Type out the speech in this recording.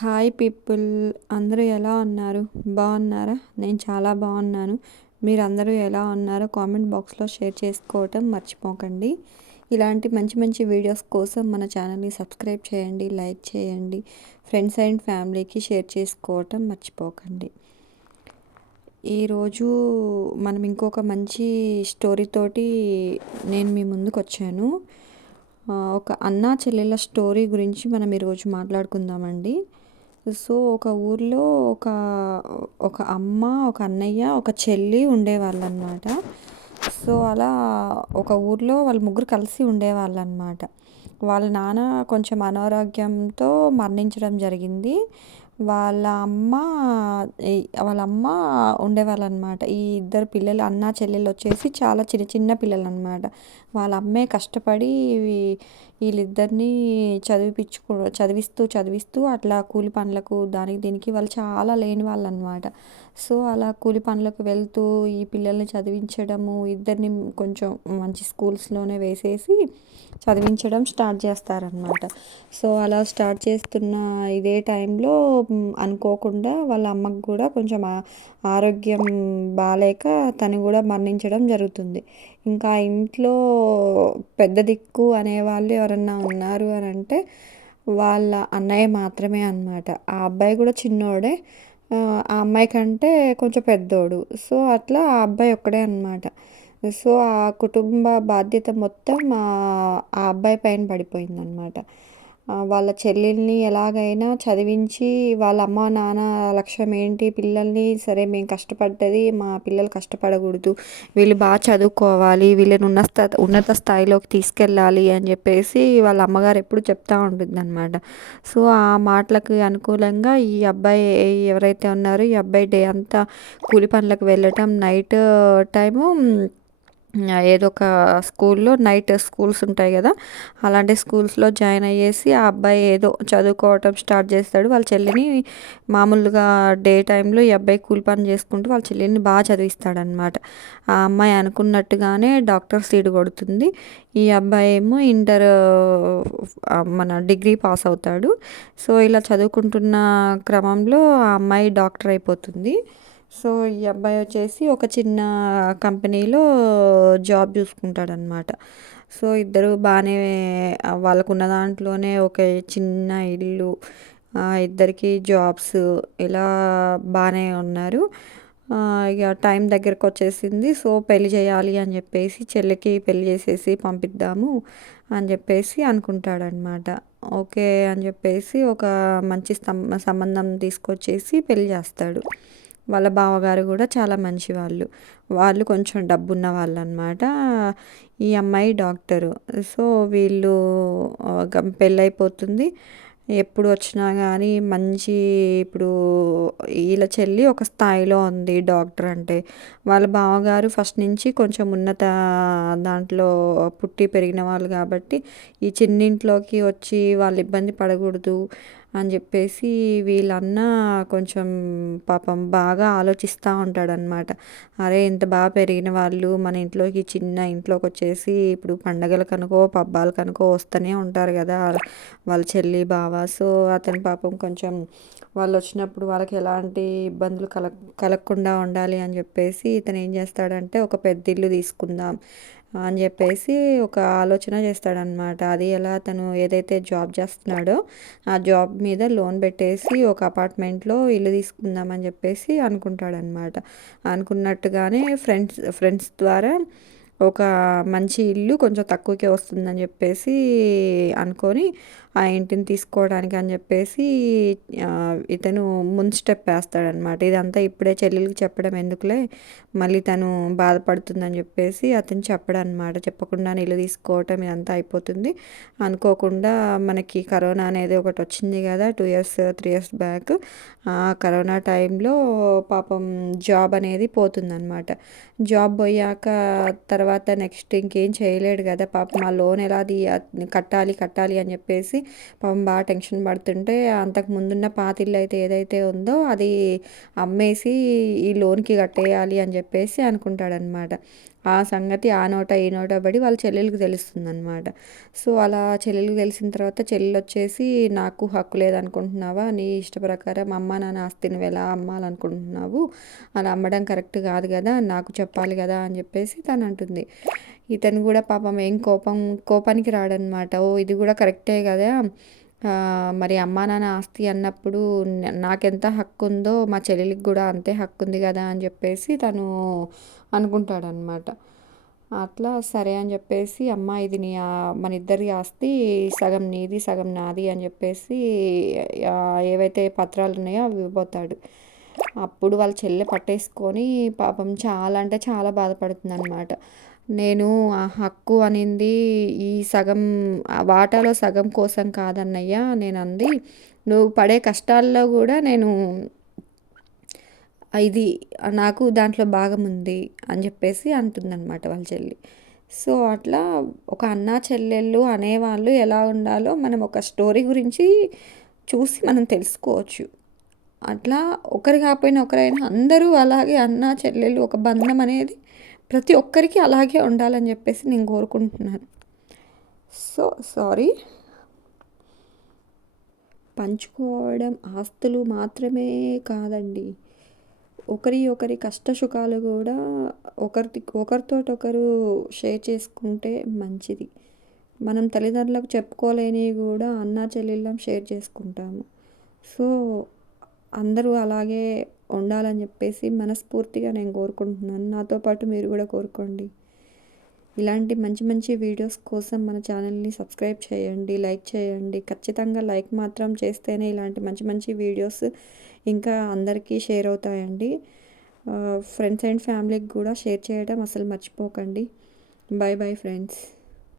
Hi people అందరూ ఎలా ఉన్నారు? బాగున్నారా? నేను చాలా బాగున్నాను. మీరు అందరూ ఎలా ఉన్నారో కామెంట్ బాక్స్లో షేర్ చేసుకోవటం మర్చిపోకండి. ఇలాంటి మంచి మంచి వీడియోస్ కోసం మన ఛానల్ని సబ్స్క్రైబ్ చేయండి లైక్ చేయండి ఫ్రెండ్స్ అండ్ ఫ్యామిలీకి షేర్ చేసుకోవటం మర్చిపోకండి. ఈరోజు మనం ఇంకొక మంచి స్టోరీతోటి నేను మీ ముందుకు వచ్చాను. ఒక అన్నా చెల్లెల స్టోరీ గురించి మనం ఈరోజు మాట్లాడుకుందామండి. సో ఒక ఊర్లో ఒక ఒక అమ్మ ఒక అన్నయ్య ఒక చెల్లి ఉండేవాళ్ళు అనమాట సో అలా ఒక ఊర్లో వాళ్ళు ముగ్గురు కలిసి ఉండేవాళ్ళు అనమాట వాళ్ళ నాన్న కొంచెం అనారోగ్యంతో మరణించడం జరిగింది. వాళ్ళ అమ్మ వాళ్ళ అమ్మ ఉండేవాళ్ళు అనమాట ఈ ఇద్దరు పిల్లలు అన్న చెల్లెలు వచ్చేసి చాలా చిన్న చిన్న పిల్లలు అనమాట వాళ్ళ అమ్మే కష్టపడి వీళ్ళిద్దరిని చదివిపించుకో చదివిస్తూ చదివిస్తూ అట్లా కూలి పనులకు దానికి దీనికి వాళ్ళు చాలా లేని వాళ్ళు అనమాట సో అలా కూలి పనులకు వెళ్తూ ఈ పిల్లల్ని చదివించడము ఇద్దరిని కొంచెం మంచి స్కూల్స్లోనే వేసేసి చదివించడం స్టార్ట్ చేస్తారనమాట సో అలా స్టార్ట్ చేస్తున్న ఇదే టైంలో అనుకోకుండా వాళ్ళ అమ్మకు కూడా కొంచెం ఆరోగ్యం బాగాలేక తను కూడా మరణించడం జరుగుతుంది. ఇంకా ఇంట్లో పెద్ద దిక్కు అనేవాళ్ళు ఎవరన్నా ఉన్నారు అని అంటే వాళ్ళ అన్నయ్య మాత్రమే అనమాట ఆ అబ్బాయి కూడా చిన్నోడే. ఆ అమ్మాయి కంటే కొంచెం పెద్దోడు. సో అట్లా ఆ అబ్బాయి ఒక్కడే అనమాట సో ఆ కుటుంబ బాధ్యత మొత్తం ఆ అబ్బాయి పైన పడిపోయిందనమాట వాళ్ళ చెల్లెల్ని ఎలాగైనా చదివించి వాళ్ళ అమ్మ నాన్న లక్ష్యం ఏంటి? పిల్లల్ని సరే మేము కష్టపడ్డది మా పిల్లలు కష్టపడకూడదు. వీళ్ళు బాగా చదువుకోవాలి వీళ్ళని ఉన్నత ఉన్నత స్థాయిలోకి తీసుకెళ్ళాలి అని చెప్పేసి వాళ్ళ అమ్మగారు ఎప్పుడు చెప్తూ ఉంటుంది అనమాట సో ఆ మాటలకు అనుకూలంగా ఈ అబ్బాయి ఎవరైతే ఉన్నారో ఈ అబ్బాయి డే అంతా కూలి పనులకు వెళ్ళటం నైట్ టైము ఏదో ఒక స్కూల్లో నైట్ స్కూల్స్ ఉంటాయి కదా అలాంటి స్కూల్స్లో జాయిన్ అయ్యేసి ఆ అబ్బాయి ఏదో చదువుకోవటం స్టార్ట్ చేస్తాడు. వాళ్ళ చెల్లిని మామూలుగా డే టైంలో ఈ అబ్బాయి కూలి పని చేసుకుంటూ వాళ్ళ చెల్లిని బాగా చదివిస్తాడనమాట. ఆ అమ్మాయి అనుకున్నట్టుగానే డాక్టర్ సీడ్ కొడుతుంది. ఈ అబ్బాయి ఏమో ఇంటర్ మన డిగ్రీ పాస్ అవుతాడు. సో ఇలా చదువుకుంటున్న క్రమంలో ఆ అమ్మాయి డాక్టర్ అయిపోతుంది. సో ఈ అబ్బాయి వచ్చేసి ఒక చిన్న కంపెనీలో జాబ్ చూసుకుంటాడనమాట సో ఇద్దరు బాగానే వాళ్ళకున్న దాంట్లోనే ఒక చిన్న ఇల్లు ఇద్దరికి జాబ్స్ ఇలా బాగానే ఉన్నారు. ఇక టైం దగ్గరకు వచ్చేసింది సో పెళ్ళి చేయాలి అని చెప్పేసి చెల్లికి పెళ్ళి చేసేసి పంపిద్దాము అని చెప్పేసి అనుకుంటాడనమాట ఓకే అని చెప్పేసి ఒక మంచి సంబంధం తీసుకొచ్చేసి పెళ్ళి చేస్తాడు. వాళ్ళ బావగారు కూడా చాలా మంచి వాళ్ళు వాళ్ళు కొంచెం డబ్బున్న వాళ్ళు అనమాట ఈ అమ్మాయి డాక్టరు. సో వీళ్ళు పెళ్ళైపోతుంది. ఎప్పుడు వచ్చినా కానీ మంచి ఇప్పుడు వీళ్ళ చెల్లి ఒక స్థాయిలో ఉంది డాక్టర్ అంటే. వాళ్ళ బావగారు ఫస్ట్ నుంచి కొంచెం ఉన్నత దాంట్లో పుట్టి పెరిగిన వాళ్ళు కాబట్టి ఈ చిన్నింట్లోకి వచ్చి వాళ్ళు ఇబ్బంది పడకూడదు. అని చెప్పేసి వీళ్ళన్న కొంచెం పాపం బాగా ఆలోచిస్తూ ఉంటాడనమాట అరే ఇంత బాగా పెరిగిన వాళ్ళు మన ఇంట్లోకి చిన్న ఇంట్లోకి వచ్చేసి ఇప్పుడు పండగలు కనుకో పబ్బాలు కనుకో వస్తూనే ఉంటారు కదా. వాళ్ళ చెల్లి బావ. సో అతని పాపం కొంచెం వాళ్ళు వచ్చినప్పుడు వాళ్ళకి ఎలాంటి ఇబ్బందులు కల కలగకుండా ఉండాలి అని చెప్పేసి ఇతను ఏం చేస్తాడంటే ఒక పెద్ద ఇల్లు తీసుకుందాం. అని చెప్పేసి ఒక ఆలోచన చేస్తాడనమాట అది ఎలా తను ఏదైతే జాబ్ చేస్తున్నాడో ఆ జాబ్ మీద లోన్ పెట్టేసి ఒక అపార్ట్మెంట్లో ఇల్లు తీసుకుందామని చెప్పేసి అనుకుంటాడనమాట అనుకున్నట్టుగానే ఫ్రెండ్స్ ఫ్రెండ్స్ ద్వారా ఒక మంచి ఇల్లు కొంచెం తక్కువకే వస్తుందని చెప్పేసి అనుకొని ఆ ఇంటిని తీసుకోవడానికి అని చెప్పేసి ఇతను ముందు స్టెప్ వేస్తాడనమాట ఇదంతా ఇప్పుడే చెల్లెలకి చెప్పడం ఎందుకులే? మళ్ళీ తను బాధపడుతుందని చెప్పేసి అతను చెప్పడం అనమాట చెప్పకుండా ఇల్లు తీసుకోవటం ఇదంతా అయిపోతుంది. అనుకోకుండా మనకి కరోనా అనేది ఒకటి వచ్చింది కదా two years three years back. ఆ కరోనా టైంలో పాపం జాబ్ అనేది పోతుందన్నమాట. జాబ్ పోయాక తర్వాత తర్వాత నెక్స్ట్ ఇంకేం చేయలేడు కదా. పాపం ఆ లోన్ ఎలా కట్టాలి కట్టాలి అని చెప్పేసి పాపం బాగా టెన్షన్ పడుతుంటే అంతకు ముందున్న పాత ఇల్లు అయితే ఏదైతే ఉందో అది అమ్మేసి ఈ లోన్కి కట్టేయాలి అని చెప్పేసి అనుకుంటాడనమాట ఆ సంగతి ఆ నోట ఈ నోట పడి వాళ్ళ చెల్లెలకు తెలుస్తుందనమాట సో అలా చెల్లెలకు తెలిసిన తర్వాత చెల్లెలు వచ్చేసి నాకు హక్కు లేదనుకుంటున్నావా? నీ ఇష్ట ప్రకారం అమ్మ నాన్న ఆస్తిని ఎలా అమ్మాలనుకుంటున్నావు? అలా అమ్మడం కరెక్ట్ కాదు కదా నాకు చెప్పాలి కదా అని చెప్పేసి తను అంటుంది. ఇతను కూడా పాపం ఏం కోపం కోపానికి రాడనమాట ఓ ఇది కూడా కరెక్టే కదా మరి అమ్మా నాన్న ఆస్తి అన్నప్పుడు నాకెంత హక్కు ఉందో మా చెల్లెలికి కూడా అంతే హక్కు ఉంది కదా అని చెప్పేసి తను అనుకుంటాడనమాట అట్లా సరే అని చెప్పేసి అమ్మ ఇది నీ మన ఇద్దరి ఆస్తి సగం నీది సగం నాది అని చెప్పేసి ఏవైతే పత్రాలు ఉన్నాయో అవి ఇవ్వబోతాడు. అప్పుడు వాళ్ళ చెల్లె పట్టేసుకొని పాపం చాలా అంటే చాలా బాధపడుతుంది అనమాట నేను ఆ హక్కు అనింది ఈ సగం వాటాలో సగం కోసం కాదన్నయ్య నేను అంది. నువ్వు పడే కష్టాల్లో కూడా నేను ఇది నాకు దాంట్లో భాగం ఉంది అని చెప్పేసి అంటుందన్నమాట వాళ్ళ చెల్లి. సో అట్లా ఒక అన్న చెల్లెళ్ళు అనేవాళ్ళు ఎలా ఉండాలో మనం ఒక స్టోరీ గురించి చూసి మనం తెలుసుకోవచ్చు. అట్లా ఒకరు కాకపోయినా ఒకరైనా అందరూ అలాగే అన్న చెల్లెళ్ళు ఒక బంధం అనేది ప్రతి ఒక్కరికి అలాగే ఉండాలని చెప్పేసి నేను కోరుకుంటున్నాను. So sorry. పంచుకోవడం ఆస్తులు మాత్రమే కాదండి. ఒకరి ఒకరి కష్ట సుఖాలు కూడా ఒకరి ఒకరితోటొకరు షేర్ చేసుకుంటే మంచిది. మనం తల్లిదండ్రులకు చెప్పుకోలేనివి కూడా అన్న చెల్లెళ్ళం షేర్ చేసుకుంటాము. సో అందరూ అలాగే ఉండాలని చెప్పేసి మనస్ఫూర్తిగా నేను కోరుకుంటున్నాను. నాతో పాటు మీరు కూడా కోరుకోండి. ఇలాంటి మంచి మంచి వీడియోస్ కోసం మన ఛానల్ని సబ్స్క్రైబ్ చేయండి లైక్ చేయండి. ఖచ్చితంగా లైక్ మాత్రం చేస్తేనే ఇలాంటి మంచి మంచి వీడియోస్ ఇంకా అందరికీ షేర్ అవుతాయండి. ఫ్రెండ్స్ అండ్ ఫ్యామిలీకి కూడా షేర్ చేయడం అసలు మర్చిపోకండి. Bye bye friends.